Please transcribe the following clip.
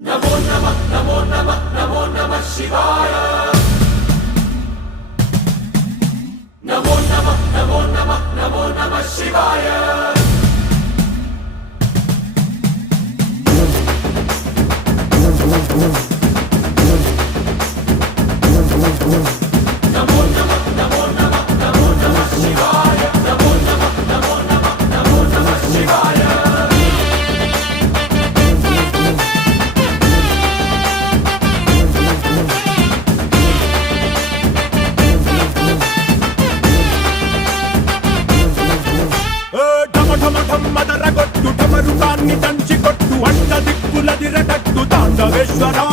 नमो नमः नमो नमः नमो नमः शिवाय। नमो नमः नमो नमः नमो नमः शिवाय। नमो नमः नमो नमः नमो नमः शिवाय। नमो नमः नमो नमः नमो नमः शिवाय। మదరగొట్టు టమరుకాన్ని దంచి కొట్టు అడ్డ దిక్కులదిరగట్టు తాండవేశ్వరా